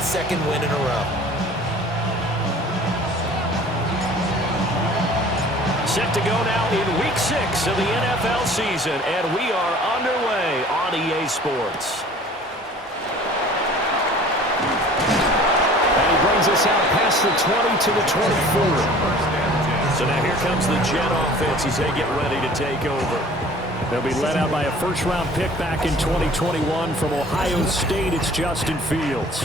that second win in a row. Set to go now in Week 6 of the NFL season, and we are underway on EA Sports. And he brings us out past the 20 to the 24. So now here comes the Jet offense as they get ready to take over. They'll be led out by a first-round pick back in 2021 from Ohio State. It's Justin Fields.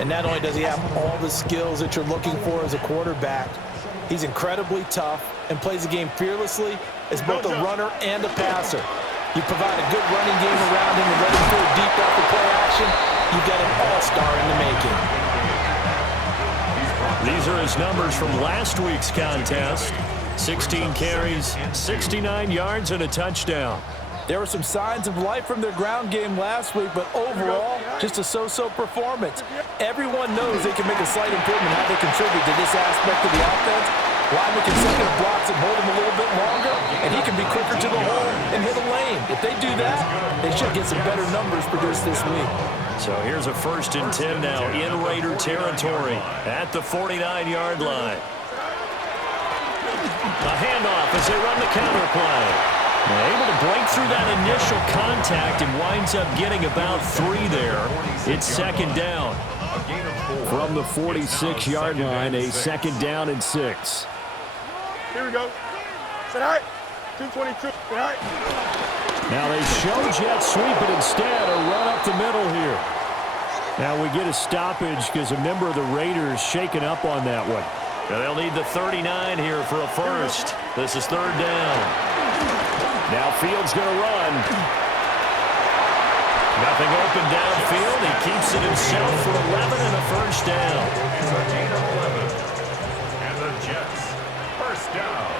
And not only does he have all the skills that you're looking for as a quarterback, he's incredibly tough and plays the game fearlessly as both a runner and a passer. You provide a good running game around him and let him throw deep after play action, you've got an all-star in the making. These are his numbers from last week's contest. 16 carries, 69 yards, and a touchdown. There were some signs of life from their ground game last week, but overall, just a so-so performance. Everyone knows they can make a slight improvement how they contribute to this aspect of the offense. Linemen consecutive blocks and hold him a little bit longer, and he can be quicker to the hole and hit a lane. If they do that, they should get some better numbers produced this week. So here's a 1st and 10 now in Raider territory at the 49-yard line. A handoff as they run the counter play. Able to break through that initial contact and winds up getting about 3 there. It's 2nd down. From the 46-yard line, a 2nd down and 6. Here we go. Sit high. 222. Sit high. Now they show jet sweep, but instead a run up the middle here. Now we get a stoppage because a member of the Raiders shaken up on that one. Now they'll need the 39 here for a first. This is 3rd down. Now Fields going to run. Nothing open downfield. He keeps it himself for 11 and a first down. And the Jets, first down.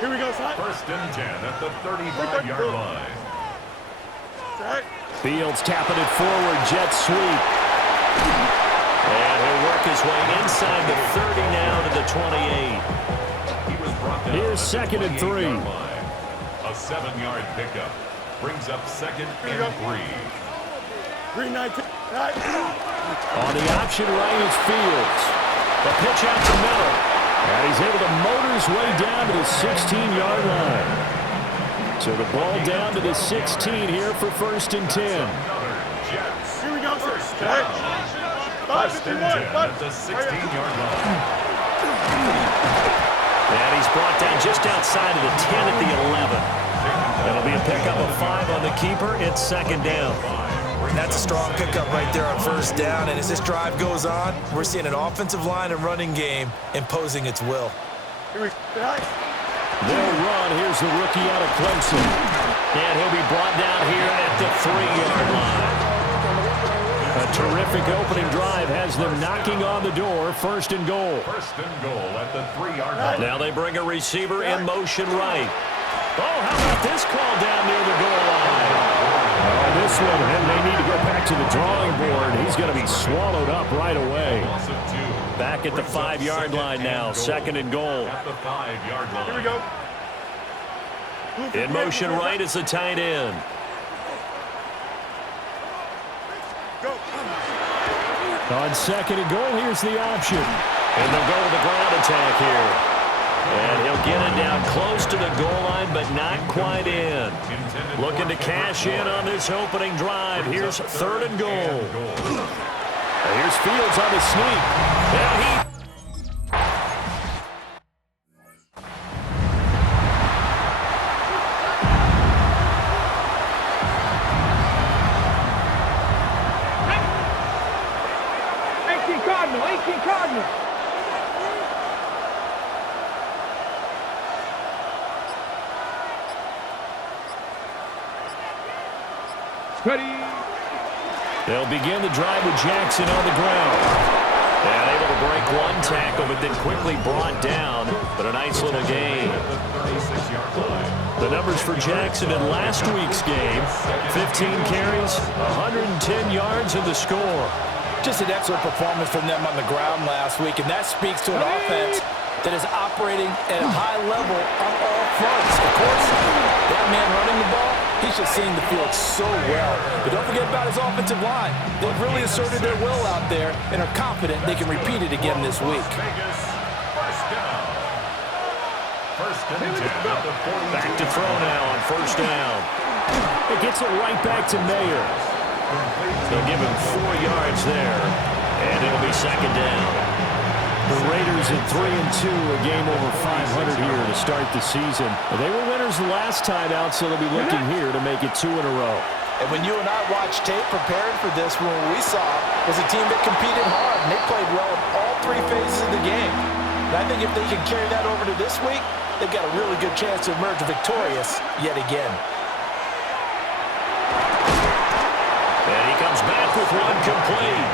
Here we go, son. 1st and 10 at the 35-yard line. Fields tapping it forward, jet sweep. And he'll work his way inside the 30 now to the 28. He was brought down. Here's 2nd and 3. A 7-yard pickup brings up 2nd and 3. 319. On the option right is Fields. The pitch out to Miller. And he's able to motor his way down to the 16-yard line. So the ball down to the 16 here for 1st and 10. Here we go, sir. 1st and 10 at the 16-yard line. And he's brought down just outside of the 10 at the 11. It'll be a pickup of 5 on the keeper. It's 2nd down. That's a strong pickup right there on 1st down, and as this drive goes on, we're seeing an offensive line and running game imposing its will. Here we go. They'll run. Here's the rookie out of Clemson. And he'll be brought down here at the 3-yard line. A terrific opening drive has them knocking on the door. 1st and goal. 1st and goal at the 3-yard line. Now they bring a receiver in motion right. Oh, how about this call down near the goal line? Oh, this one, and they need to go back to the drawing board. He's going to be swallowed up right away. Back at the 5-yard line now. 2nd and goal. At the 5-yard line. Here we go. In motion right is the tight end. Go. On 2nd and goal, here's the option. And they'll go to the ground attack here. And he'll get it down close to the goal line, but not quite in. Looking to cash in on this opening drive. Here's 3rd and goal. Here's Fields on the sneak. And he... Cardinal. Ready. They'll begin the drive with Jackson on the ground. And able to break one tackle, but then quickly brought down. But a nice little gain. The numbers for Jackson in last week's game: 15 carries, 110 yards, and the score. Just an excellent performance from them on the ground last week, and that speaks to an offense that is operating at a high level on all fronts. Of course, that man running the ball, He's just seeing the field so well. But don't forget about his offensive line. They've really asserted their will out there and are confident they can repeat it again this week. Back to throw now on first down. It gets it right back to Mayer. They'll give him 4 yards there, and it'll be second down. The Raiders at 3-2, a game over 500 here to start the season. They were winners the last time out, so they'll be looking here to make it 2 in a row. And when you and I watched tape preparing for this, what we saw was a team that competed hard, and they played well in all 3 phases of the game. And I think if they can carry that over to this week, they've got a really good chance to emerge victorious yet again. And he comes back with one complete.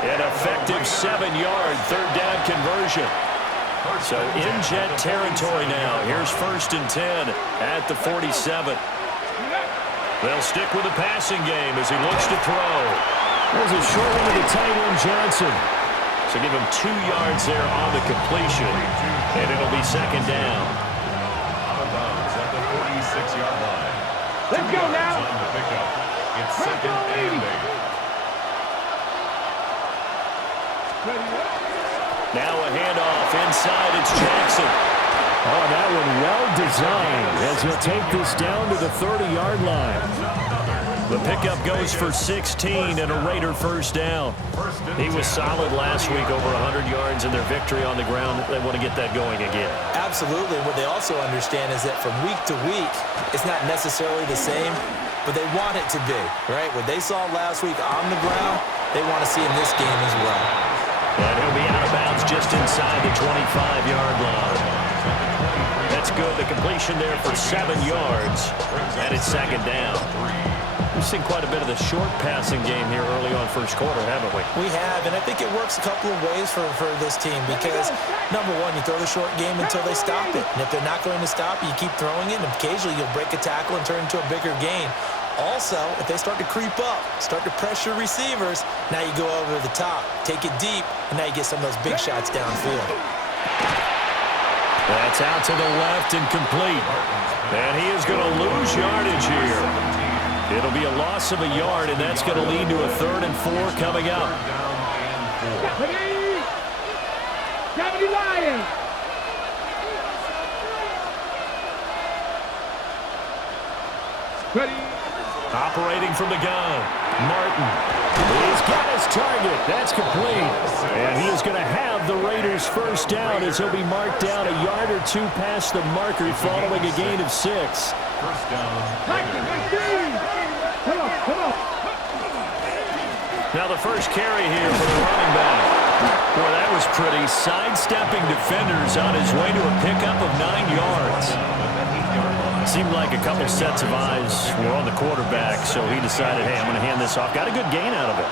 An effective 7-yard third down conversion. So in Jet territory now. Here's 1st and 10 at the 47. They'll stick with the passing game as he looks to throw. There's a short one to the tight end, Johnson. So give him 2 yards there on the completion. And it'll be second down. Out of bounds at the 46-yard line. Let's go now. On the pickup. It's second and 8. Now a handoff inside. It's Jackson. Oh, that one well designed as he'll take this down to the 30-yard line. The pickup goes for 16 and a Raider first down. He was solid last week, over 100 yards in their victory on the ground. They want to get that going again. Absolutely. What they also understand is that from week to week, it's not necessarily the same, but they want it to be, right? What they saw last week on the ground, they want to see in this game as well. And he'll be out of bounds just inside the 25-yard line. That's good. The completion there for 7 yards, and it's second down. We've seen quite a bit of the short passing game here early on first quarter, haven't we? We have, and I think it works a couple of ways for this team because, number one, you throw the short game until they stop it. And if they're not going to stop it, you keep throwing it, and occasionally you'll break a tackle and turn it into a bigger gain. Also, if they start to creep up, start to pressure receivers, now you go over the top, take it deep, and now you get some of those big shots downfield. That's out to the left and complete. And he is going to lose yardage here. It'll be a loss of a yard, and that's going to lead to a 3rd and 4 coming up. Deputy Lions. Ready. Operating from the gun, Martin. He's got his target. That's complete. And he is going to have the Raiders first down as he'll be marked down a yard or 2 past the marker following a gain of 6. First down. Come on. Now the first carry here for the running back. Boy, that was pretty. Sidestepping defenders on his way to a pickup of 9 yards. Seemed like a couple sets of eyes were on the quarterback, so he decided, hey, I'm going to hand this off. Got a good gain out of it.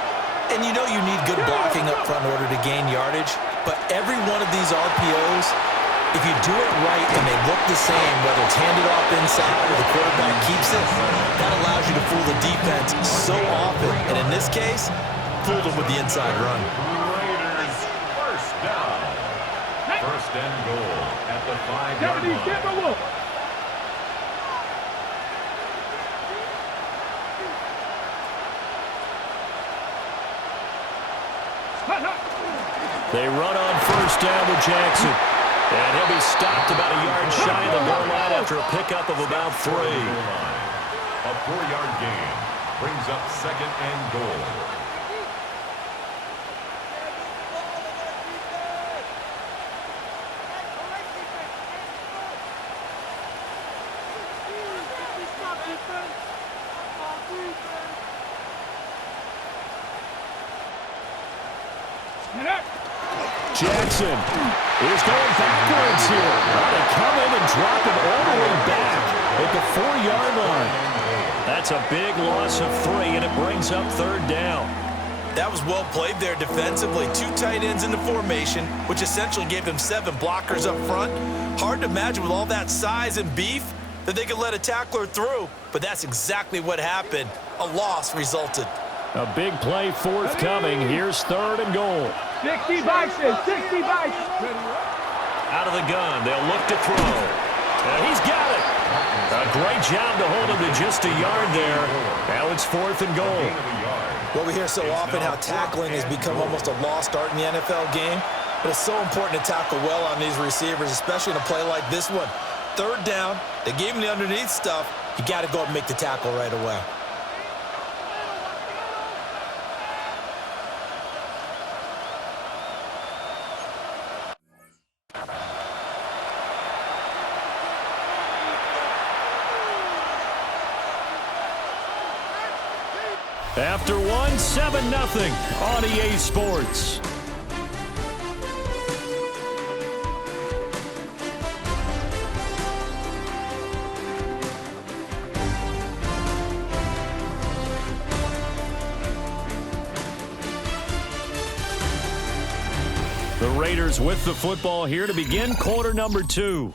And you know you need good blocking up front in order to gain yardage, but every one of these RPOs, if you do it right and they look the same, whether it's handed off inside or the quarterback keeps it, that allows you to fool the defense so often. And in this case, fooled them with the inside run. Raiders first down. First and goal at the 5-yard line. They run on first down with Jackson. And he'll be stopped about a yard shy of the goal line after a pickup of about 3. A 4-yard gain brings up second and goal. Jackson is going backwards here. They come in and drop him all the way back at the 4-yard line. That's a big loss of 3, and it brings up third down. That was well played there defensively. 2 tight ends in the formation, which essentially gave them 7 blockers up front. Hard to imagine with all that size and beef that they could let a tackler through, but that's exactly what happened. A loss resulted. A big play forthcoming. Here's third and goal. 60 Bison. Out of the gun. They'll look to throw. And he's got it. A great job to hold him to just a yard there. Now it's 4th and goal. Well, we hear so often how tackling has become almost a lost art in the NFL game, but it's so important to tackle well on these receivers, especially in a play like this one. 3rd down, they gave him the underneath stuff. You got to go and make the tackle right away. After one, 7-0 on EA Sports. The Raiders with the football here to begin quarter number 2,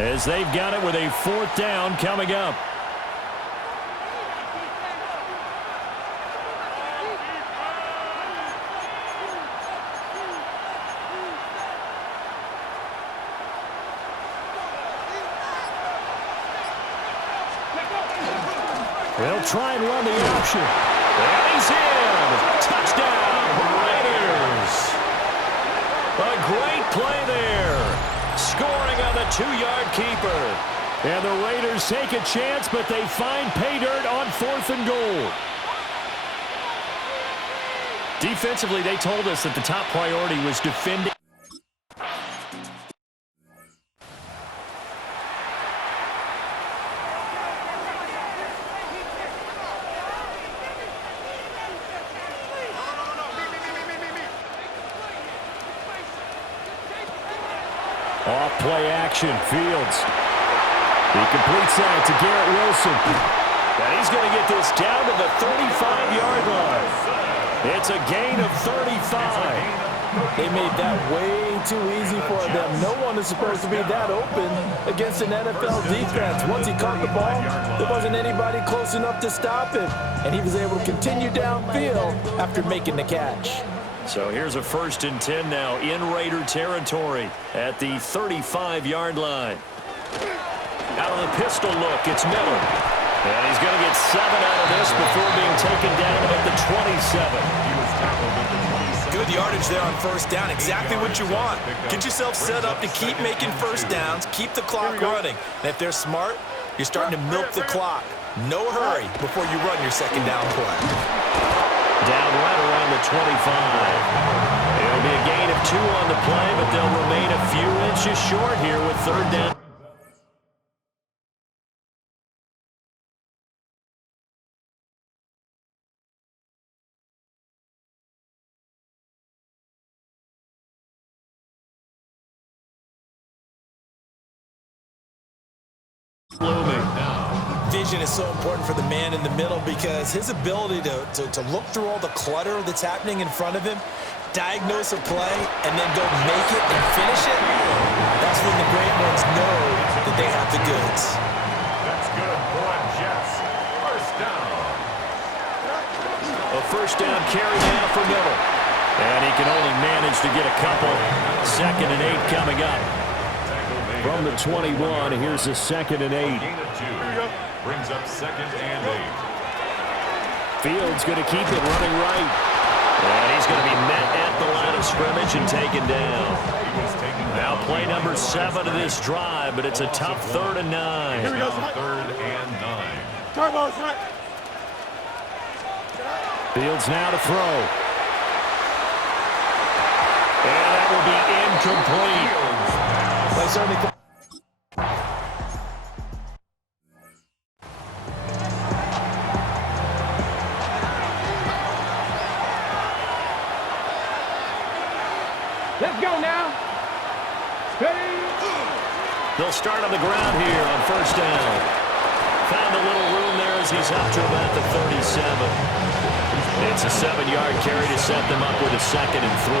as they've got it with a 4th down coming up. They'll try and run the option. And he's in. Touchdown, Raiders. A great play there. Scoring on the 2-yard keeper. And the Raiders take a chance, but they find pay dirt on 4th and goal. Defensively, they told us that the top priority was defending. Off play action, Fields. He completes that to Garrett Wilson. And he's going to get this down to the 35-yard line. It's a gain of 35. They made that way too easy for them. No one is supposed to be that open against an NFL defense. Once he caught the ball, there wasn't anybody close enough to stop him. And he was able to continue downfield after making the catch. So here's a 1st and 10 now in Raider territory at the 35-yard line. Out of the pistol look, it's Miller. And he's going to get 7 out of this before being taken down at the 27. Good yardage there on 1st down. Exactly what you want. Get yourself set up to keep making 1st downs, keep the clock running. And if they're smart, you're starting to milk the clock. No hurry before you run your 2nd down play. Down right around the 25. It'll be a gain of 2 on the play, but they'll remain a few inches short here with 3rd down. Vision is so important for the man in the middle because his ability to look through all the clutter that's happening in front of him, diagnose a play, and then go make it and finish it, that's when the great ones know that they have the goods. That's good for Jets. 1st down. A 1st down carry now for Miller. And he can only manage to get a couple. 2nd and 8 coming up. From the 21, here's a 2nd and 8. Gain of 2. Brings up 2nd and 8. Fields going to keep it running right. And he's going to be met at the line of scrimmage and taken down. Now play number 7 of this drive, but it's a tough 3rd and 9. Here we go, 3rd and 9. Turbo, Smith. Fields now to throw. And that will be incomplete. They certainly can. Let's go now. Ready? They'll start on the ground here on 1st down. Found a little room there as he's up to about the 37. It's a 7-yard carry to set them up with a 2nd and 3.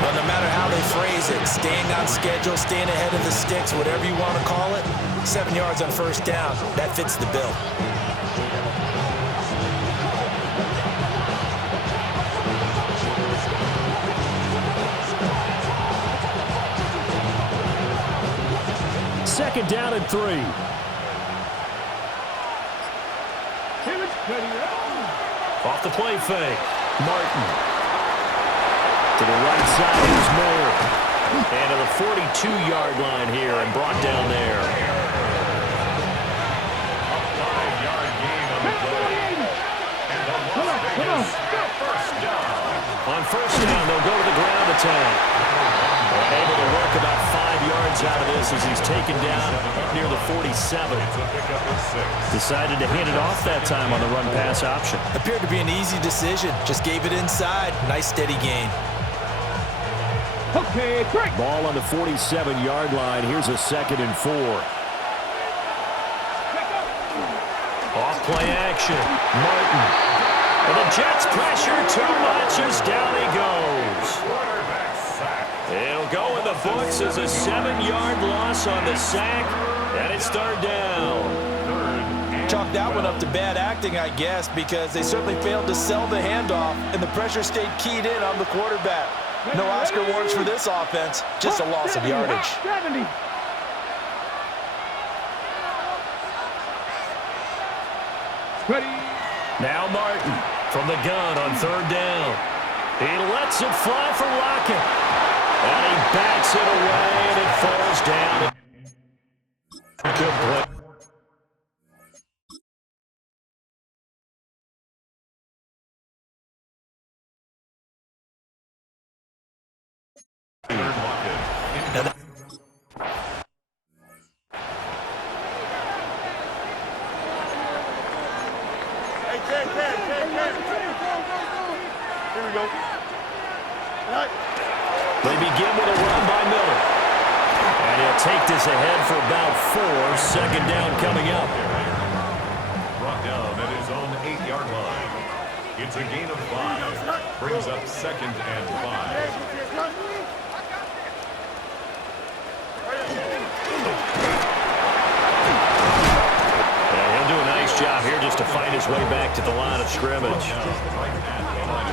Well, no matter how they phrase it, staying on schedule, staying ahead of the sticks, whatever you want to call it, 7 yards on 1st down, that fits the bill. second down and 3. Off the play fake. Martin. To the right side, here's Miller. And to the 42-yard line here and brought down there. A 5-yard gain on the play. And the Las Vegas first down. On first down, they'll go to the ground attack. They're able to work about 5 yards out of this as he's taken down near the 47. Decided to hand it off that time on the run-pass option. Appeared to be an easy decision. Just gave it inside. Nice steady gain. Okay, break. Ball on the 47-yard line. Here's a 2nd and 4. Off play action. Martin. And the Jets pressure too much as down he goes. It'll go in the books as a 7-yard loss on the sack, and it's 3rd down. Chalk that one up to bad acting, I guess, because they certainly failed to sell the handoff, and the pressure stayed keyed in on the quarterback. No Oscar awards for this offense, just a loss of yardage. 70. Ready. Now Martin from the gun on 3rd down. He lets it fly for Lockett. And he backs it away, and it falls down. Good play. Hey, Ken. Here we go. All right. They begin with a run by Miller. And he'll take this ahead for about 4. 2nd down coming up. Brought down at his own 8-yard line. It's a gain of 5. Brings up 2nd and 5. He'll do a nice job here just to find his way back to the line of scrimmage.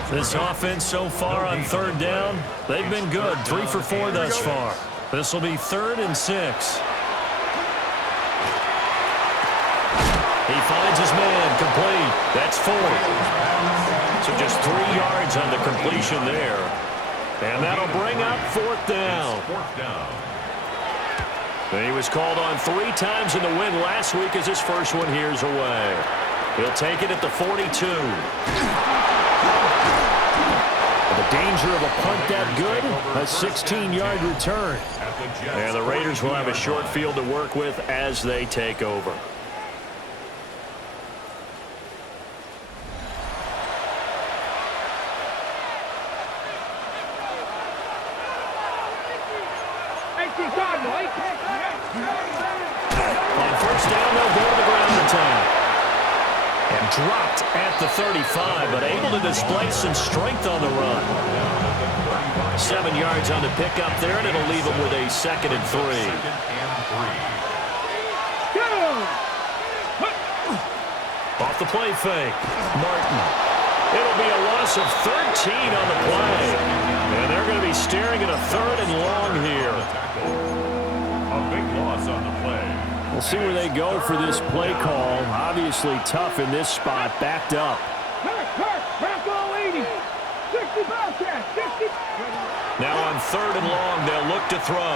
This offense so far on 3rd down, they've been good. 3 for 4 thus far. This will be 3rd and 6. He finds his man complete. That's 4. So just 3 yards on the completion there. And that'll bring up 4th down. He was called on 3 times in the win last week as his first one here's away. He'll take it at the 42. The danger of a punt that good, a 16-yard return. And the Raiders will have a short field to work with as they take over. On first down, they'll go to the ground attack. And dropped at the 35, but able to display some strength on the run. 7 yards on the pickup there, and it'll leave them with a 2nd and 3. Off the play fake. Martin. It'll be a loss of 13 on the play. And they're going to be staring at a 3rd and long here. A big loss on the play. We'll see where they go for this play call. Obviously tough in this spot, backed up. Now on 3rd and long, they'll look to throw.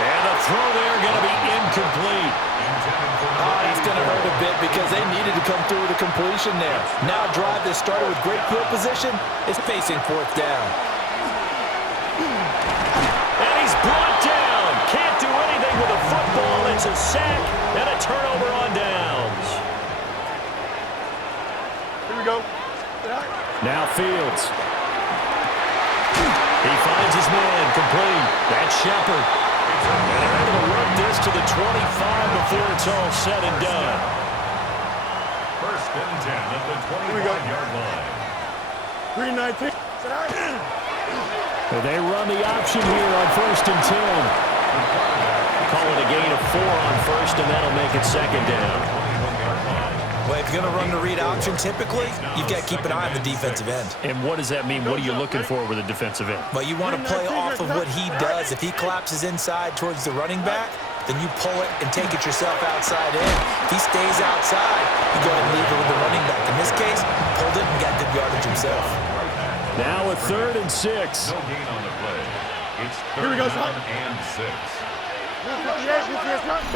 And the throw there going to be incomplete. It's going to hurt a bit because they needed to come through with a completion there. Now a drive that started with great field position is facing 4th down. And he's brought down. Can't do anything with a football. It's a sack and a turnover on downs. Here we go. Now Fields. He finds his man complete. That's Shepard. And they're able to work this to the 25 before it's all said and done. 1st and 10 at the 25-yard line. 319. They run the option here on 1st and 10. Call it a gain of 4 on 1st, and that'll make it 2nd down. Well, if you're going to run the read option, typically, you've got to keep an eye on the defensive end. And what does that mean? What are you looking for with a defensive end? But you want to play off of what he does. If he collapses inside towards the running back, then you pull it and take it yourself outside in. If he stays outside, you go ahead and leave it with the running back. In this case, pulled it and got good yardage himself. Now a 3rd and 6. No gain on the play. It's 3rd and 6.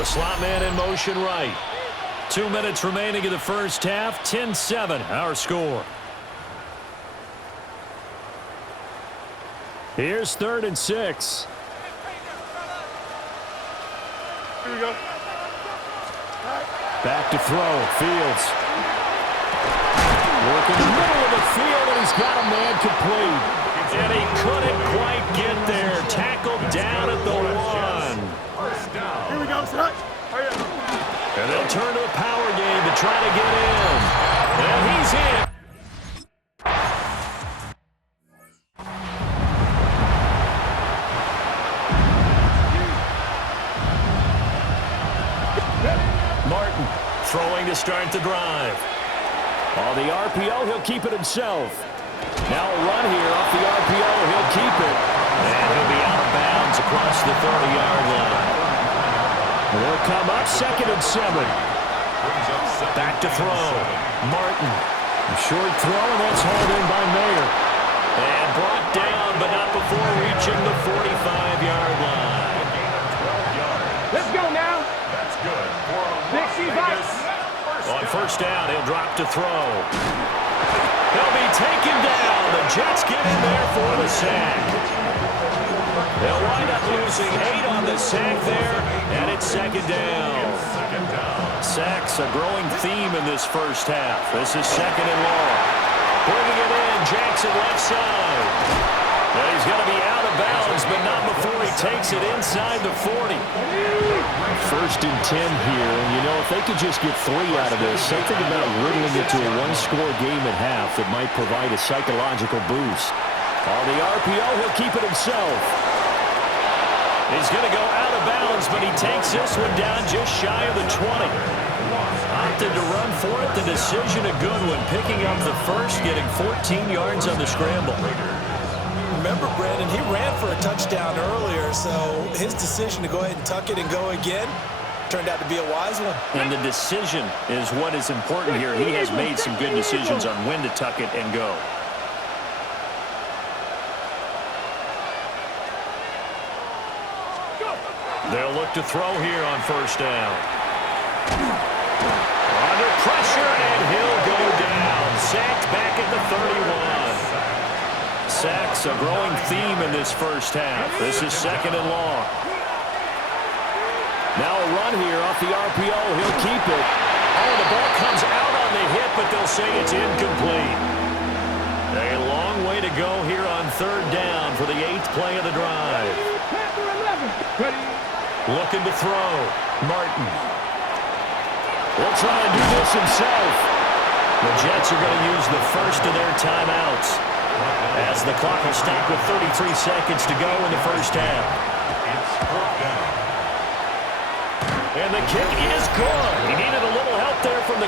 The slot man in motion right. 2 minutes remaining in the first half. 10-7, our score. Here's 3rd and 6. Here we go. Back to throw. Fields. Working the middle of the field, and he's got a man complete. And he couldn't quite get there. Tackled down at the 1. Here we go, son. And they'll turn to the power game to try to get in. And he's in. Martin throwing to start the drive. On the RPO, he'll keep it himself. Now a run here off the RPO. He'll keep it. And he'll be out of bounds across the 30-yard line. They'll come up 2nd and 7. Back to throw. Martin. A short throw, and that's hauled in by Mayer. And brought down, but not before reaching the 45-yard line. Let's go now. That's good. 65. On 1st down, he'll drop to throw. He'll be taken down. The Jets get in there for the sack. They'll wind up losing 8 on the sack there, and it's 2nd down. Sacks a growing theme in this first half. This is 2nd and long. Bringing it in, Jackson left side. And he's going to be out of bounds, but not before he takes it inside the 40. 1st and 10 here, and you know, if they could just get 3 out of this, something about whittling it to a 1-score game at half that might provide a psychological boost. On the RPO, he'll keep it himself. He's going to go out of bounds, but he takes this one down just shy of the 20. Opted to run for it. The decision a good one. Picking up the first, getting 14 yards on the scramble. Remember, Brandon, he ran for a touchdown earlier, so his decision to go ahead and tuck it and go again turned out to be a wise one. And the decision is what is important here. He has made some good decisions on when to tuck it and go. They'll look to throw here on 1st down. Under pressure, and he'll go down. Sacked back at the 31. Sacks a growing theme in this first half. This is 2nd and long. Now a run here off the RPO. He'll keep it. Oh, the ball comes out on the hit, but they'll say it's incomplete. A long way to go here on 3rd down for the 8th play of the drive. Looking to throw. Martin. Will try and do this himself. The Jets are going to use the first of their timeouts as the clock is stopped with 33 seconds to go in the first half. It's 4th down. And the kick is good. He needed a little help there from the...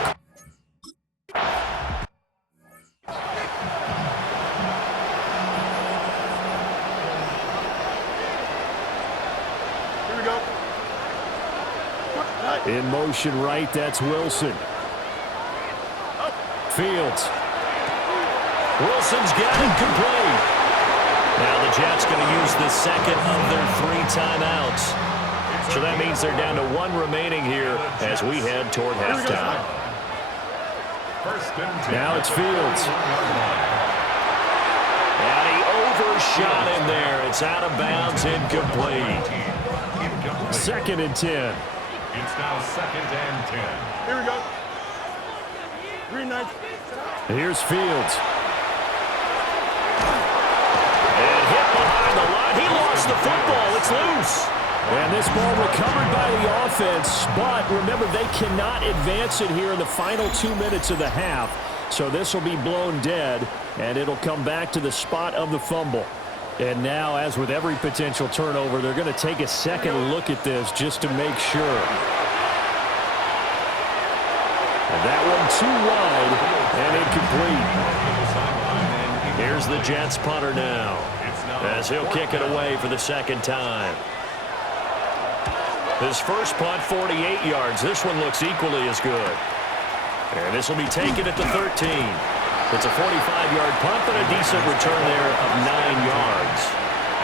Here we go. In motion right, that's Wilson. Fields. Wilson's got it complete. Now the Jets going to use the 2nd of their 3 timeouts. So that means they're down to 1 remaining here as we head toward halftime. Now it's Fields. And he overshot him there. It's out of bounds, incomplete. 2nd and 10. It's now 2nd and 10. Here we go. 3-9. Here's Fields. And hit behind the line. He lost the football. It's loose. And this ball recovered by the offense, but remember, they cannot advance it here in the final 2 minutes of the half. So this will be blown dead, and it'll come back to the spot of the fumble. And now, as with every potential turnover, they're going to take a second look at this just to make sure. And that one too wide and incomplete. Here's the Jets punter now, as he'll kick it away for the second time. His first punt, 48 yards. This one looks equally as good. And this will be taken at the 13. It's a 45-yard punt, but a decent return there of 9 yards.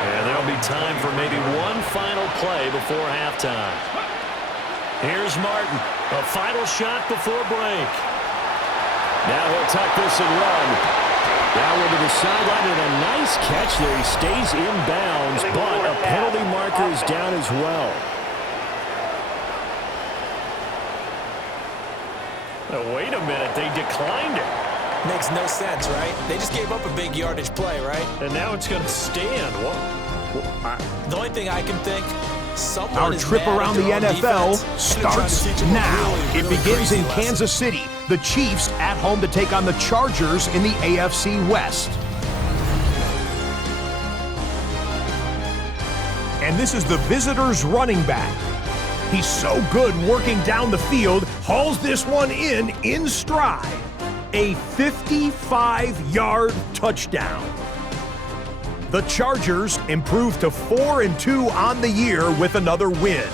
And there'll be time for maybe one final play before halftime. Here's Martin. A final shot before break. Now he'll tuck this and run. Downward to the sideline, and a nice catch there. He stays in bounds, but a penalty marker is down as well. Now, wait a minute. They declined it. Makes no sense, right? They just gave up a big yardage play, right? And now it's going to stand. The only thing I can think, our trip around the NFL starts now. It begins in Kansas City. The Chiefs at home to take on the Chargers in the AFC West. And this is the visitors' running back. He's so good working down the field, hauls this one in stride. A 55-yard touchdown. The Chargers improved to 4-2 on the year with another win.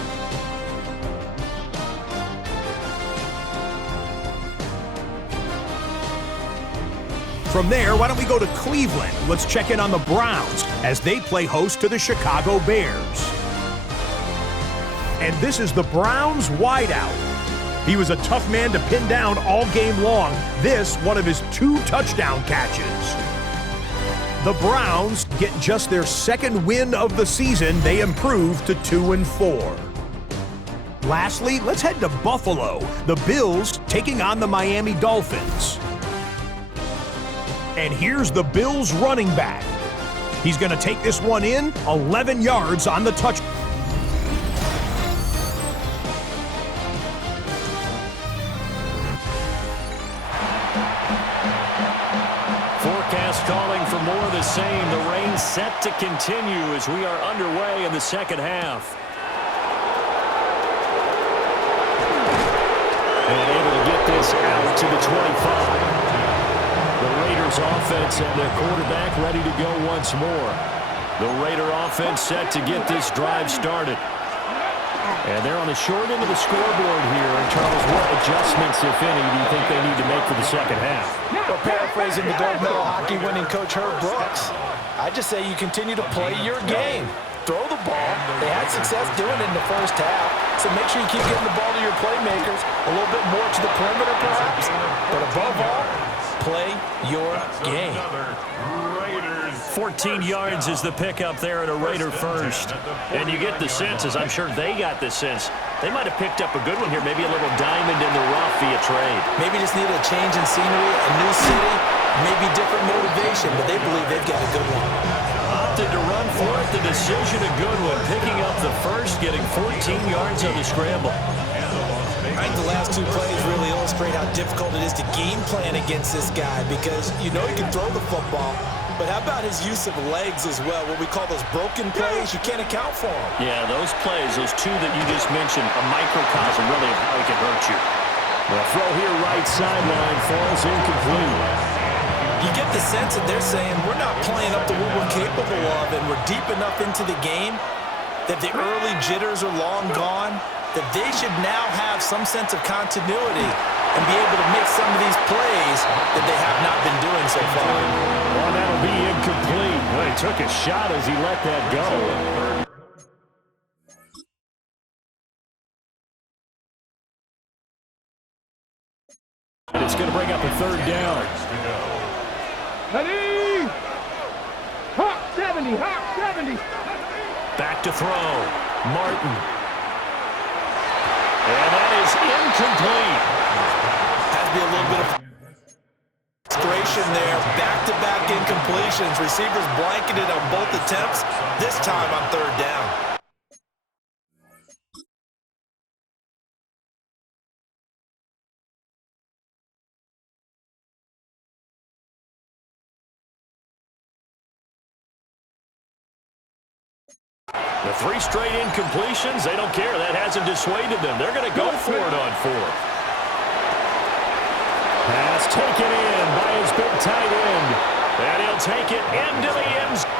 From there, why don't we go to Cleveland? Let's check in on the Browns as they play host to the Chicago Bears. And this is the Browns wideout. He was a tough man to pin down all game long. This, one of his 2 touchdown catches. The Browns get just their second win of the season. They improve to 2-4. Lastly, let's head to Buffalo. The Bills taking on the Miami Dolphins. And here's the Bills running back. He's going to take this one in, 11 yards on the touch. Forecast calling for more of the same. The rain set to continue as we are underway in the second half. And able to get this out to the 25. The Raiders offense and their quarterback ready to go once more. The Raider offense set to get this drive started. And they're on the short end of the scoreboard here. And Charles, what adjustments, if any, do you think they need to make for the second half? Well, paraphrasing the gold medal hockey winning coach Herb Brooks, I just say you continue to play your game. Throw the ball. They had success doing it in the first half, so make sure you keep getting the ball to your playmakers, a little bit more to the perimeter perhaps, but above all, play your game. 14 yards is the pickup there at a Raider first. And you get the sense, as I'm sure they got the sense, they might have picked up a good one here, maybe a little diamond in the rough via trade. Maybe just needed a change in scenery, a new city, maybe different motivation, but they believe they've got a good one. Opted to run for it, the decision a good one, picking up the first, getting 14 yards on the scramble. I think the last 2 plays really illustrate how difficult it is to game plan against this guy because you know he can throw the football, but how about his use of legs as well, what we call those broken plays? You can't account for them. Yeah, those plays, those 2 that you just mentioned, a microcosm really of how he can hurt you. The throw here right sideline falls incomplete. You get the sense that they're saying we're not playing up to what we're capable of and we're deep enough into the game that the early jitters are long gone, that they should now have some sense of continuity and be able to make some of these plays that they have not been doing so far. Well, that'll be incomplete. Well, he took a shot as he let that go. And it's going to bring up a third down. Ready? Hot 70, hot 70. Back to throw. Martin. And that is incomplete. Has to be a little bit of frustration there. Back-to-back incompletions. Receivers blanketed on both attempts, this time on third down. The 3 straight incompletions, they don't care. That hasn't dissuaded them. They're going to go for it on 4th. pass taken in by his big tight end. And he'll take it into the end zone.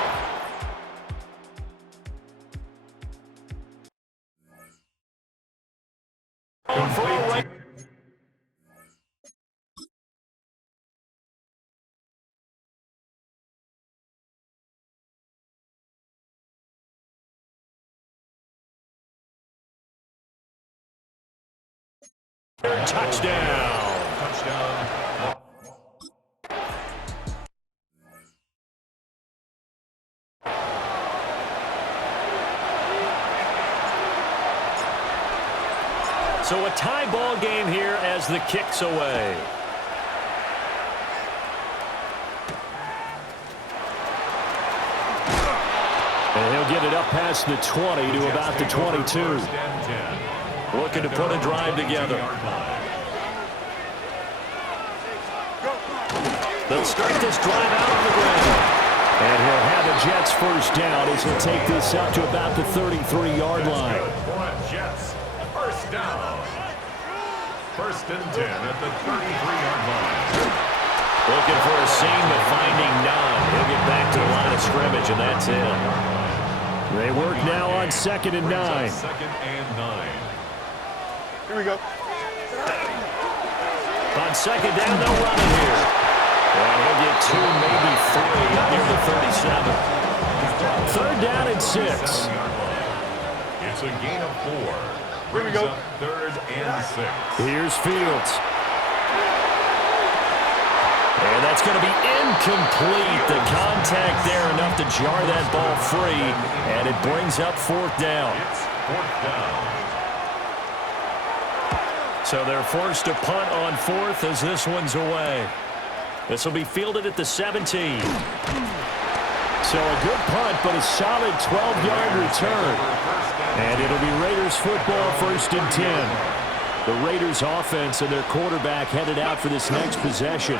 Touchdown. So a tie ball game here as the kick's away. And he'll get it up past the 20 to about the 22. Looking to put a drive together. They'll start this drive out on the ground. And he'll have a Jets first down as he'll take this up to about the 33-yard line. Jets, first down. First and 10 at the 33-yard line. Looking for a seam, but finding none. He'll get back to the line of scrimmage, and that's it. They work now on 2nd and 9. Second and 9. Here we go. On 2nd down, they'll run it here. And he'll get 2, maybe 3 up near the 37. 3rd down and 6. It's a gain of 4. Here we go. 3rd and 6. Here's Fields. And that's going to be incomplete. The contact there enough to jar that ball free. And it brings up 4th down. It's 4th down. So they're forced to punt on 4th as this one's away. This will be fielded at the 17. So a good punt, but a solid 12-yard return. And it'll be Raiders football, 1st and 10. The Raiders offense and their quarterback headed out for this next possession.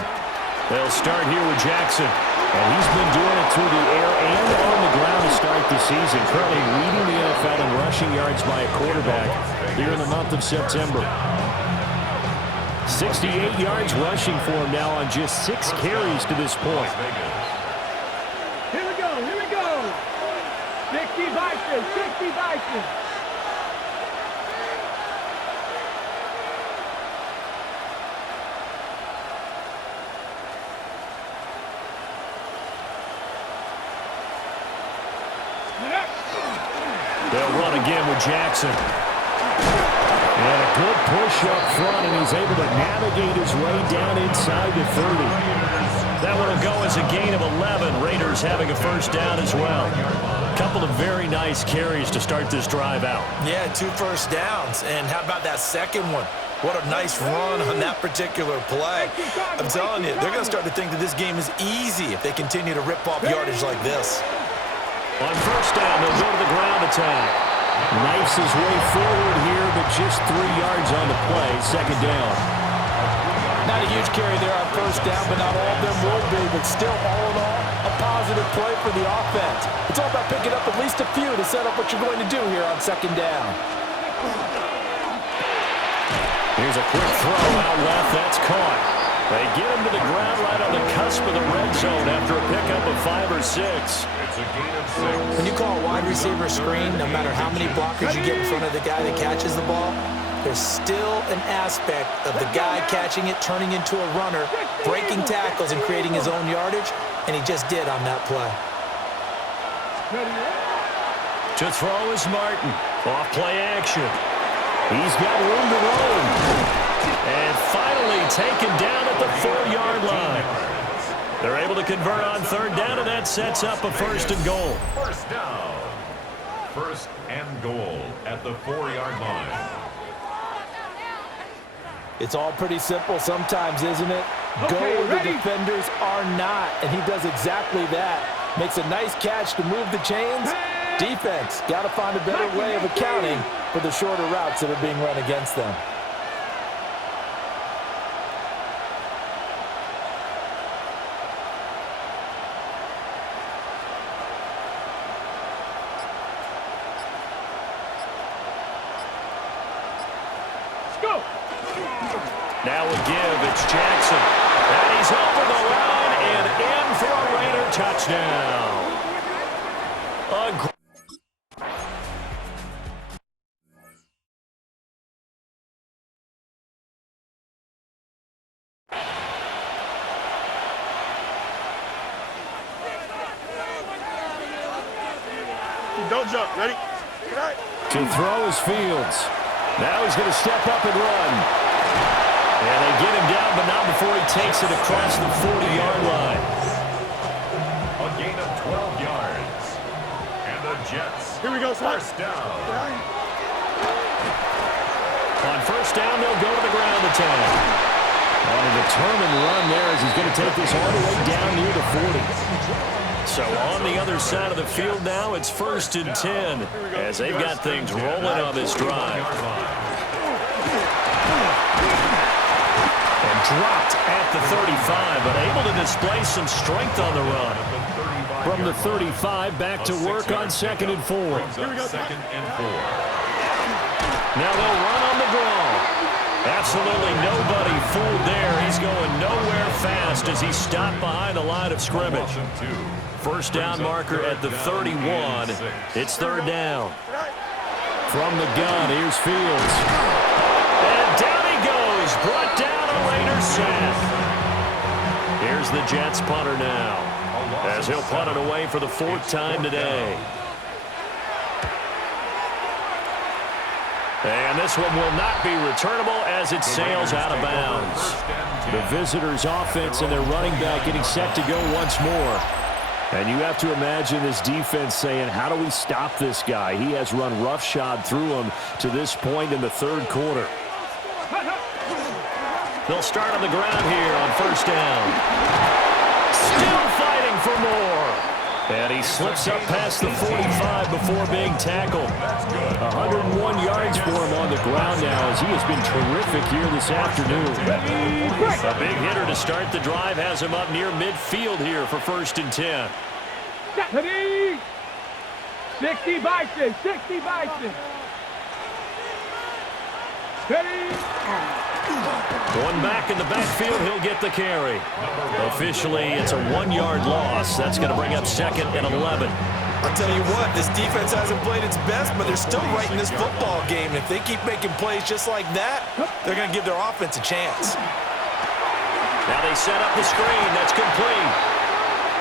They'll start here with Jackson. And he's been doing it through the air and on the ground to start the season. Currently leading the NFL in rushing yards by a quarterback here in the month of September. 68 yards rushing for him now on just 6 carries to this point. Here we go, here we go. 60 Vikings, 60 Vikings. They'll run again with Jackson. And a good push up front, and he's able to navigate his way down inside the 30. That one will go as a gain of 11. Raiders having a first down as well. A couple of very nice carries to start this drive out. Yeah, 2 first downs. And how about that second one? What a nice run on that particular play. I'm telling you, they're going to start to think that this game is easy if they continue to rip off yardage like this. On first down, they'll go to the ground attack. Knifes his way forward here, but just 3 yards on the play. 2nd down. Not a huge carry there on first down, but not all of them will be. But still, all in all, a positive play for the offense. It's all about picking up at least a few to set up what you're going to do here on 2nd down. Here's a quick throw out left. That's caught. They get him to the ground right on the cusp of the red zone after a pickup of 5 or 6. It's a gain of 6. When you call a wide receiver screen, no matter how many blockers you get in front of the guy that catches the ball, there's still an aspect of the guy catching it, turning into a runner, breaking tackles and creating his own yardage, and he just did on that play. To throw is Martin. Off play action. He's got room to roam. And finally taken down at the 4-yard line. They're able to convert on 3rd down, and that sets up a 1st and goal. First down. 1st and goal at the 4-yard line. It's all pretty simple sometimes, isn't it? Go where the defenders are not, and he does exactly that. Makes a nice catch to move the chains. Defense, got to find a better way of accounting for the shorter routes that are being run against them. Now a give, it's Jackson. And he's over the line and in for a Raider touchdown. Don't jump. Ready? Right. To throw is Fields. Now he's going to step up and run. And they get him down, but not before he takes it across the 40-yard line. A gain of 12 yards. And the Jets. Here we go, son. First down. On first down, they'll go to the ground attack. On a determined run there as he's going to take this all the way down near the 40. So on the other side of the field now, it's 1st and 10 as they've got things rolling on this drive. And dropped at the 35, but able to display some strength on the run. From the 35, back to work on 2nd and 4. Second and 4. Now they'll run on the draw. Absolutely nobody fooled there. He's going nowhere fast as he's stopped behind the line of scrimmage. First down marker at the 31. It's 3rd down. From the gun, here's Fields. And down he goes. Brought down a Raider sack. Here's the Jets punter now, as he'll punt it away for the 4th time today. And this one will not be returnable as it sails out of bounds. The visitors' offense and their running back getting set to go once more. And you have to imagine this defense saying, how do we stop this guy? He has run roughshod through him to this point in the 3rd quarter. They'll start on the ground here on first down. Still fighting for more. And he slips up past the 45 before being tackled. 101 yards for him on the ground now as he has been terrific here this afternoon. A big hitter to start the drive has him up near midfield here for 1st and 10. 60 Bison, 60 Bison. One back in the backfield, he'll get the carry. Officially, it's a 1-yard loss. That's going to bring up 2nd and 11. I'll tell you what, this defense hasn't played its best, but they're still right in this football game. And if they keep making plays just like that, they're going to give their offense a chance. Now they set up the screen. That's complete.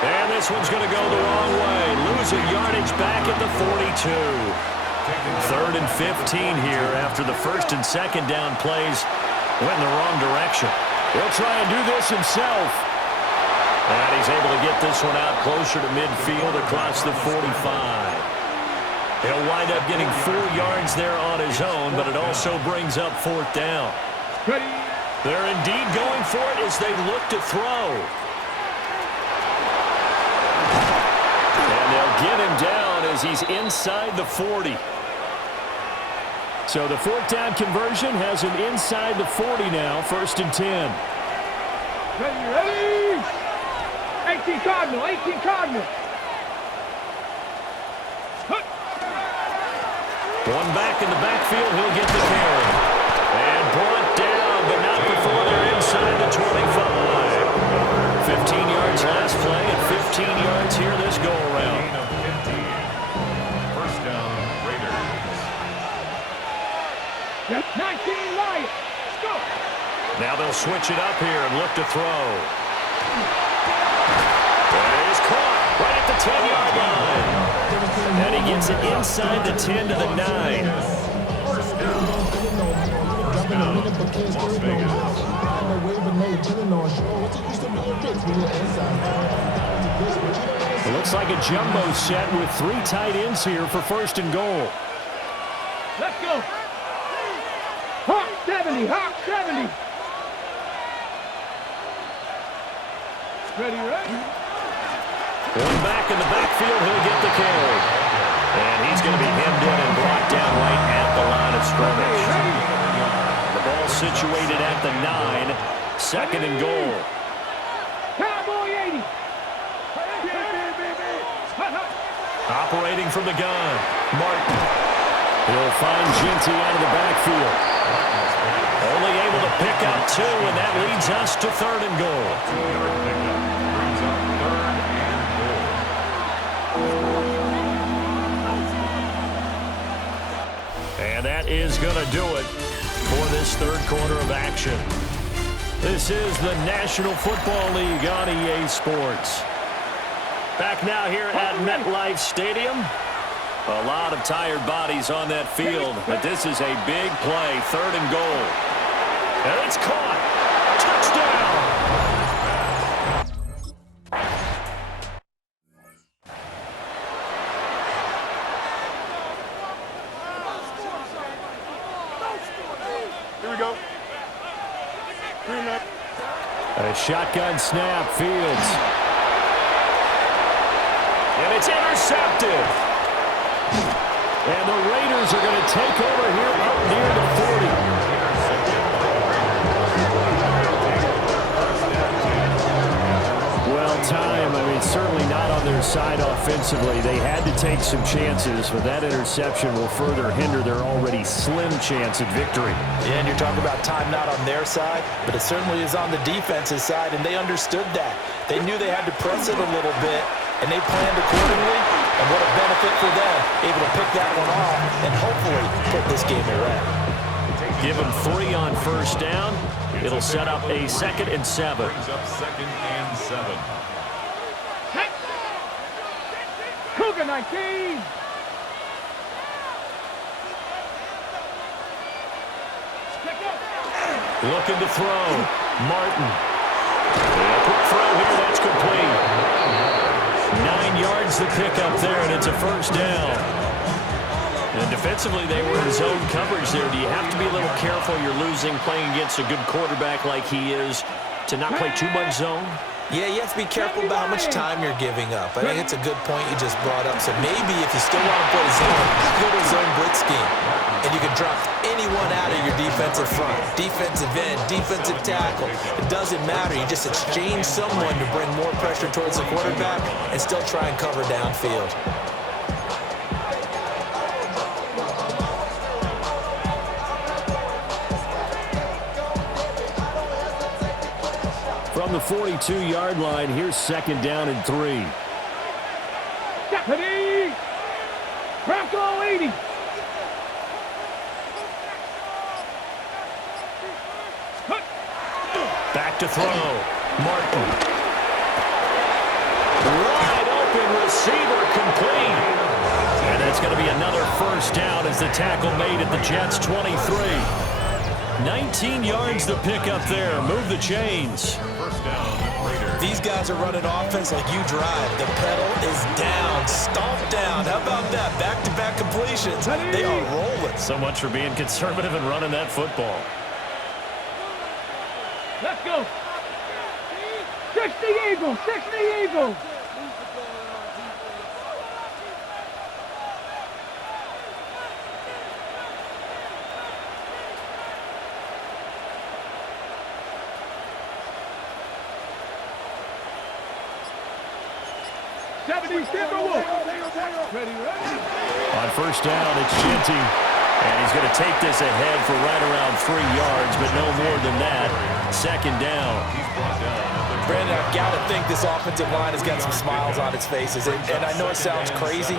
And this one's going to go the wrong way. Losing yardage back at the 42. 3rd and 15 here after the 1st and 2nd down plays went in the wrong direction. He'll try and do this himself. And he's able to get this one out closer to midfield across the 45. He'll wind up getting 4 yards there on his own, but it also brings up 4th down. They're indeed going for it as they look to throw. And they'll get him down as he's inside the 40. So the 4th down conversion has him inside the 40 now, 1st and 10. Ready? 18 Cardinal, 18 Cardinal. One back in the backfield, he'll get the carry. And brought down, but not before they're inside the 25. 15 yards last play and 15 yards here this go-around. First down, Raiders. 19 Lions. Go. Now they'll switch it up here and look to throw. There he's caught right at the 10-yard line. And he gets it inside the 10 to the 9. First down, Las Vegas. It looks like a jumbo set with 3 tight ends here for 1st and goal. Let's go. Hawk 70, Hawk 70. Ready? One back in the backfield, he'll get the carry. And he's going to be hemmed in and brought down right at the line of scrimmage. The ball situated at the 9, 2nd and goal. Cowboy 80. Operating from the gun, Martin. He'll find Ginty out of the backfield. Only able to pick up 2, and that leads us to 3rd and goal. 2-yard pickup brings up 3rd and goal. And that is going to do it for this 3rd quarter of action. This is the National Football League on EA Sports. Back now here at MetLife Stadium. A lot of tired bodies on that field, but this is a big play, 3rd and goal. And it's caught. Touchdown! Here we go. A shotgun snap, Fields. And it's intercepted. And the Raiders are going to take over here up near the 40. Well, time, certainly not on their side offensively. They had to take some chances, but that interception will further hinder their already slim chance at victory. Yeah, and you're talking about time not on their side, but it certainly is on the defense's side, and they understood that. They knew they had to press it a little bit, and they planned accordingly, and what a benefit for them, able to pick that one off and hopefully put this game away. Give them 3 on 1st down. It'll set up a 2nd and 7. Brings up 2nd and 7. Cougar 19. Looking to throw. Martin. A quick throw here. That's complete. 9 yards to pick up there, and it's a 1st down. And defensively, they were in zone coverage there. Do you have to be a little careful? You're losing playing against a good quarterback like he is to not play too much zone? Yeah, you have to be careful about how much time you're giving up. I think it's a good point you just brought up. So maybe if you still want to play zone, go to a zone blitz scheme. And you can drop anyone out of your defensive front. Defensive end, defensive tackle. It doesn't matter. You just exchange someone to bring more pressure towards the quarterback and still try and cover downfield. From the 42-yard line, here's 2nd down and 3. Deputy! Bronco 80! Back to throw. Martin. Wide open receiver complete. And that's going to be another 1st down as the tackle made at the Jets' 23. 19 yards to pick up there. Move the chains. 1st down, Raiders. These guys are running offense like you drive. The pedal is down, stomped down. How about that? Back-to-back completions. They are rolling. So much for being conservative and running that football. Let's go. 60 Eagles, 60 Eagles. On 1st down, it's Genty. And he's going to take this ahead for right around 3 yards, but no more than that. 2nd down. Brandon, I've got to think this offensive line has got some smiles on its faces. And I know it sounds crazy,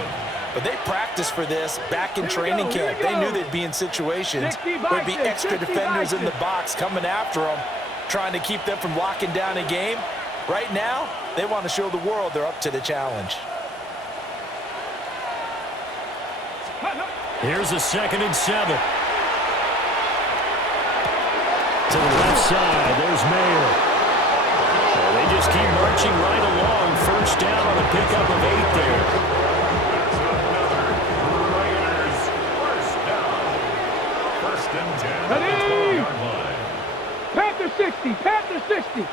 but they practiced for this back in training camp. They knew they'd be in situations where there'd be extra defenders in the box coming after them, trying to keep them from locking down a game. Right now, they want to show the world they're up to the challenge. Here's a 2nd and 7. To the left side, there's Mayer. Well, they just keep marching right along. 1st down on a pickup of 8 there. Raiders, 1st down. 1st and 10. Ready? 12-yard line. Panther 60, Panther 60.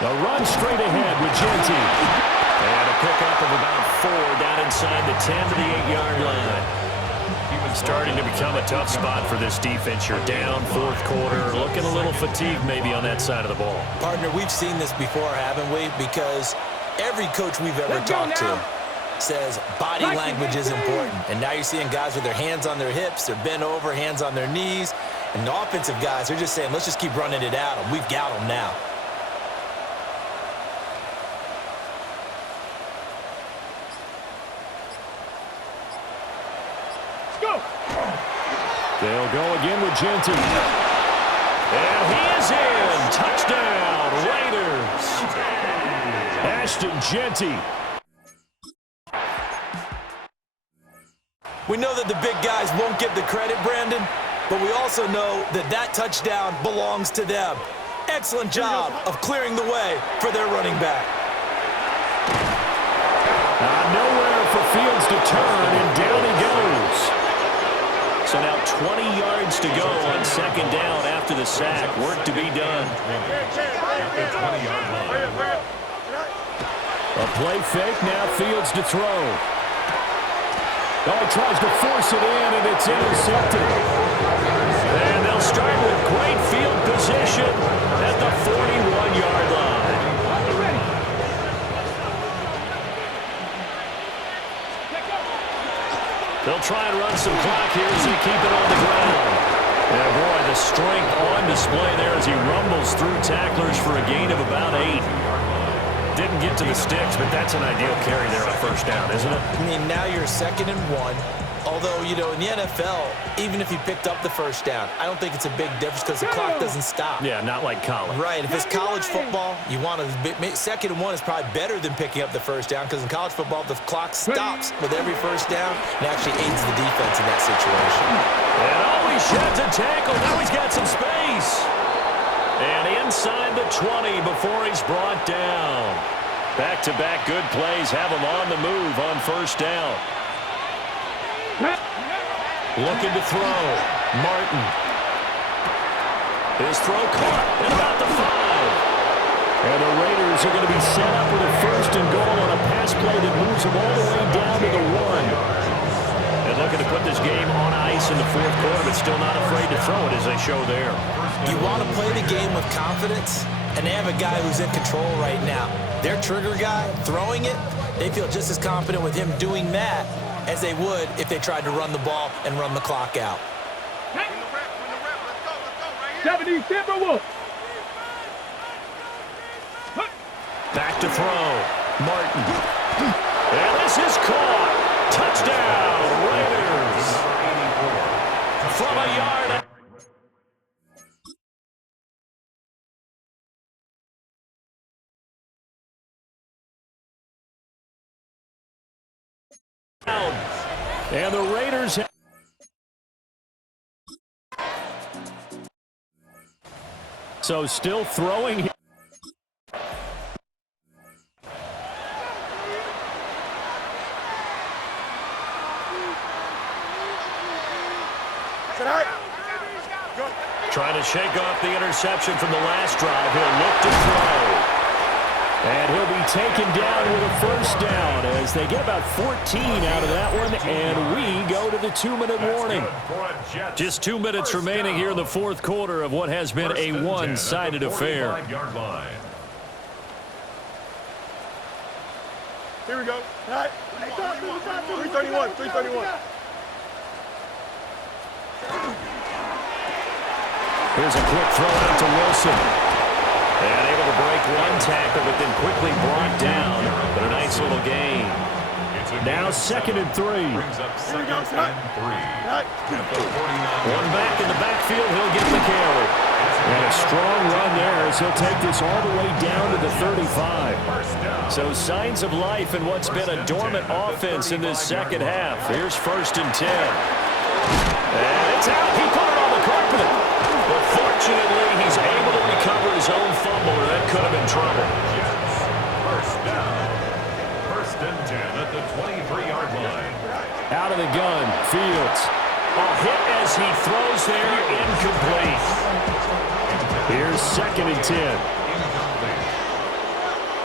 The run straight ahead with Genty. And a pickup of about 4 down inside the 10 to the 8-yard line. Starting to become a tough spot for this defense. You're down fourth quarter, looking a little fatigued maybe on that side of the ball. Partner, we've seen this before, haven't we? Because every coach we've ever talked to says body language is important. And now you're seeing guys with their hands on their hips, they're bent over, hands on their knees. And the offensive guys are just saying, let's just keep running it at them. We've got them now. They'll go again with Genty. And he is in. Touchdown, Raiders. Ashton Genty. We know that the big guys won't get the credit, Brandon, but we also know that that touchdown belongs to them. Excellent job of clearing the way for their running back. Nowhere for Fields to turn, and down he goes. So now 20 yards to go on second down after the sack. Work to be done. A play fake, now Fields to throw. Oh, he tries to force it in, and it's intercepted. And they'll start with great field position at the 41-yard line. They'll try and run some clock here as they keep it on the ground. And boy, the strength on display there as he rumbles through tacklers for a gain of about 8. Didn't get to the sticks, but that's an ideal carry there on first down, isn't it? I mean, now you're 2nd and 1. Although, you know, in the NFL, even if you picked up the first down, I don't think it's a big difference because the clock doesn't stop. Yeah, not like college. Right. If it's college football, you want to 2nd and 1 is probably better than picking up the first down because in college football, the clock stops with every first down and actually aids the defense in that situation. And he sheds a tackle. Now he's got some space. And inside the 20 before he's brought down. Back-to-back good plays have him on the move on first down. Looking to throw. Martin. His throw caught at about the 5. And the Raiders are going to be set up with a 1st and goal on a pass play that moves them all the way down to the 1. And looking to put this game on ice in the fourth quarter, but still not afraid to throw it as they show there. You want to play the game with confidence, and they have a guy who's in control right now. Their trigger guy, throwing it, they feel just as confident with him doing that as they would if they tried to run the ball and run the clock out. 70 Timberwolves. Back to throw. Martin. And this is caught. Touchdown, Raiders. From a yard. And the Raiders have... So still throwing... Trying to shake off the interception from the last drive. He'll look to throw. And he'll be taken down with a first down as they get about 14 out of that one, and we go to the 2-minute warning. Just 2 minutes remaining here in the fourth quarter of what has been a one-sided affair. Here we go. All right. 331, 331. Here's a quick throw out to Wilson. And able to break one tackle, but then quickly brought down. But a nice little gain. Now 2nd and 3. Brings up 2nd and 3. One back in the backfield, he'll get the carry. And a strong run there as he'll take this all the way down to the 35. So signs of life in what's been a dormant offense in this second half. Here's 1st and 10. And it's out. He put it on the carpet. But fortunately, he's able to recover his own fumble, or that could have been trouble. First down. 1st and 10 at the 23-yard line. Out of the gun, Fields. A hit as he throws there, incomplete. Here's 2nd and 10. Incomplete.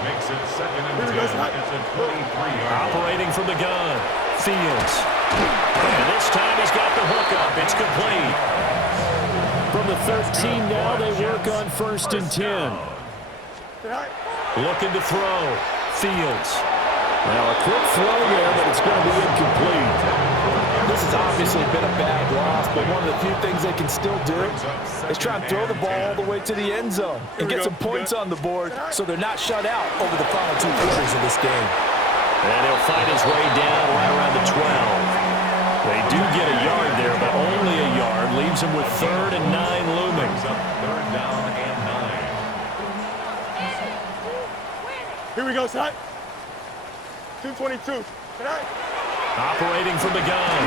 Makes Makes it 2nd and 10 at the 23-yard. Operating from the gun, Fields. And this time he's got the hookup. It's complete. From the 13 now, they work on 1st and 10. Looking to throw, Fields. Now a quick throw there, but it's going to be incomplete. This has obviously been a bad loss, but one of the few things they can still do is try and throw the ball all the way to the end zone and get some points on the board so they're not shut out over the final 2 quarters of this game. And he'll fight his way down right around the 12. They do get a yard there, but only a yard. Leaves him with 3rd and 9 looming. 3rd down and 9. Here we go, son. 2:22. Operating from the gun,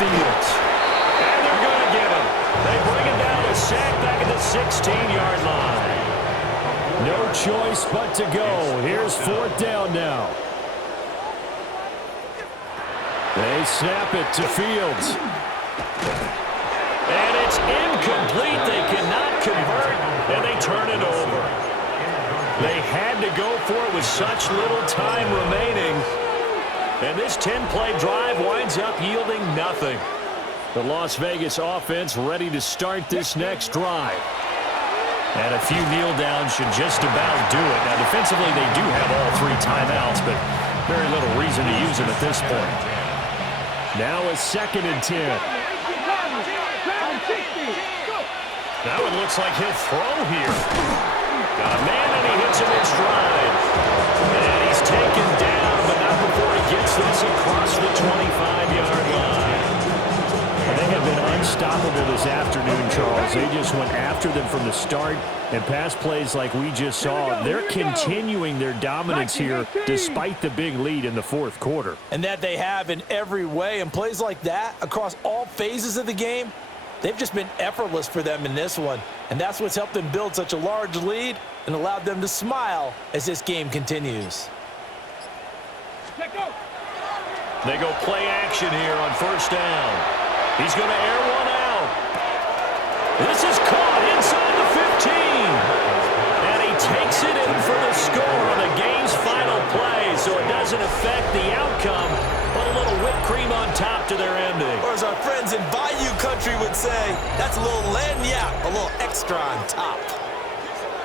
Fields. And they're going to get him. They bring him down to a sack back at the 16-yard line. No choice but to go. Here's 4th down now. They snap it to Fields. And it's incomplete. They cannot convert, and they turn it over. They had to go for it with such little time remaining. And this 10-play drive winds up yielding nothing. The Las Vegas offense ready to start this next drive. And a few kneel downs should just about do it. Now, defensively, they do have all 3 timeouts, but very little reason to use them at this point. Now a 2nd and 10. Now it looks like he'll throw here. Got a man, and he hits him in stride. And he's taken down, but not before he gets this across the 25-yard line. And they have been unstoppable this afternoon, Charles. They just went after them from the start, and pass plays like we just saw. They're continuing their dominance here despite the big lead in the 4th quarter. And that they have in every way. And plays like that across all phases of the game, they've just been effortless for them in this one. And that's what's helped them build such a large lead and allowed them to smile as this game continues. They go play action here on 1st down. He's going to air one out. This is caught inside the 15. And he takes it in for the score on the game's final play, so it doesn't affect the outcome, but a little whipped cream on top to their ending. Or as our friends in Bayou Country would say, that's a little lagniappe, a little extra on top.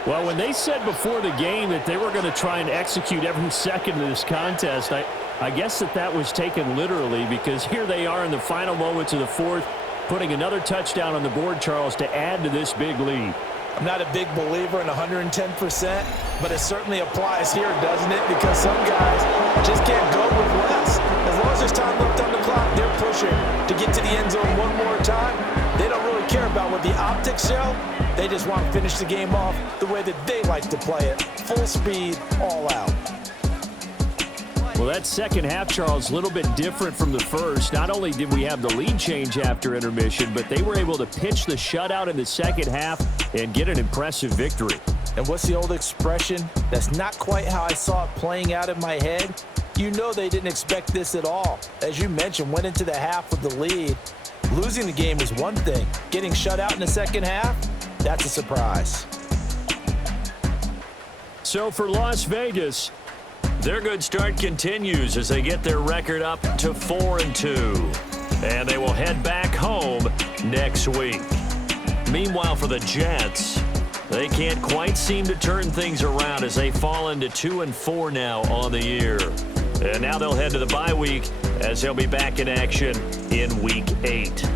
Well, when they said before the game that they were going to try and execute every second of this contest, I guess that was taken literally, because here they are in the final moments of the 4th, putting another touchdown on the board, Charles, to add to this big lead. I'm not a big believer in 110%, but it certainly applies here, doesn't it? Because some guys just can't go with less. As long as there's time left on the clock, they're pushing to get to the end zone one more time. They don't really care about what the optics show. They just want to finish the game off the way that they like to play it. Full speed, all out. Well, that second half, Charles, a little bit different from the first. Not only did we have the lead change after intermission, but they were able to pitch the shutout in the second half and get an impressive victory. And what's the old expression? That's not quite how I saw it playing out in my head. You know they didn't expect this at all. As you mentioned, went into the half with the lead. Losing the game is one thing. Getting shut out in the second half, that's a surprise. So for Las Vegas, their good start continues as they get their record up to 4-2. And they will head back home next week. Meanwhile, for the Jets, they can't quite seem to turn things around as they fall into 2-4 now on the year. And now they'll head to the bye week as they'll be back in action in Week 8.